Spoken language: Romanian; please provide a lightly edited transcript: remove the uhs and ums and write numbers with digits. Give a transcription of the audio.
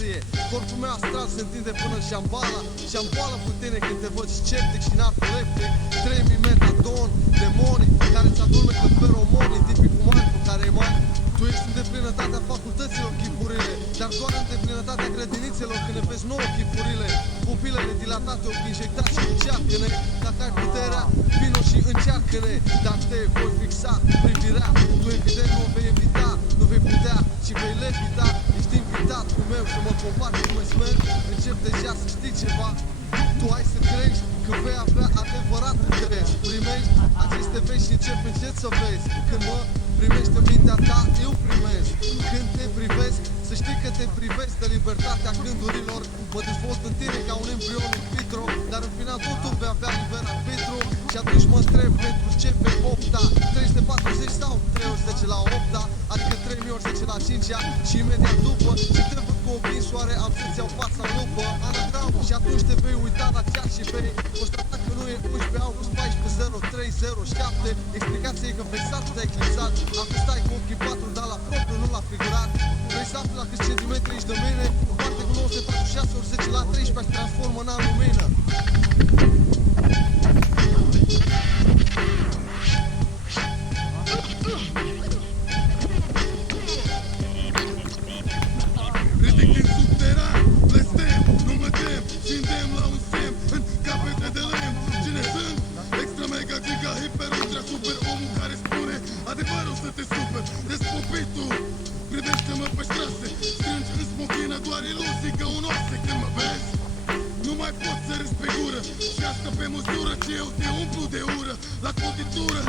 mizerie. Corpul meu astral se întinde până șambala și am boală cu tine când te văd sceptic și narcoleptic. 3000 metadon, demonii care ți adulmecă feromonii, tipii umani cu care e mani. Tu ești în deplinătatea facultăților chipurile, dar doar în deplinătatea grădinițelor când ne vezi nouă chipurile. Pupilele dilatate, ochi injectați și încearcă-ne. Dacă ai puterea, vino și încearcă-ne. Dar te voi fixa privirea, tu evident nu o vei evita, nu vei putea și vei levita. Ești invitat cu meu să mă compar cu mesmer. Încep deja să știi ceva. Tu ai să crești că vei avea adevărat interes. Primești aceste vești și încep încet să vezi. Când mă primește mintea ta, eu primesc. Când te privesc, să știi că te privesc de libertatea gândurilor. Mă dezvolt în tine ca un embrion in vitro, dar în final totul vei avea liber arbitru. Și atunci mă întreb pentru ce vei opta, 340 sau 3 ori 10 la 8-a, adică 3000 ori 10 la 5-a. Și imediat după ce te văd cu ochii în soare, am să-ți iau fața în lupă. Anagram, și atunci te vei uita la ceas și vei constata că nu e 11 august 14.03.07. Explicația e că vexat te-ai eclipsat. Acum stai cu ochii 4, dar la propriu, nu la figurat. Vrei să afli la câți centimetri ești de mine? În parte cu 946 ori 10 la 13 se transformă în lumină. Ridic din subteran, blestem, nu mă tem și îndemn la un semn în capete de lemn. Cine sunt? Extra mega giga hiper ultra super omul care spune adevărul să te super. Despopitul, privește-mă pe ștrase, strângi în smochină doar iluzii că un oase când mă vezi. Nu mai pot să râzi pe gură și asta pe măsură ce eu te umplu de ură. La cotitură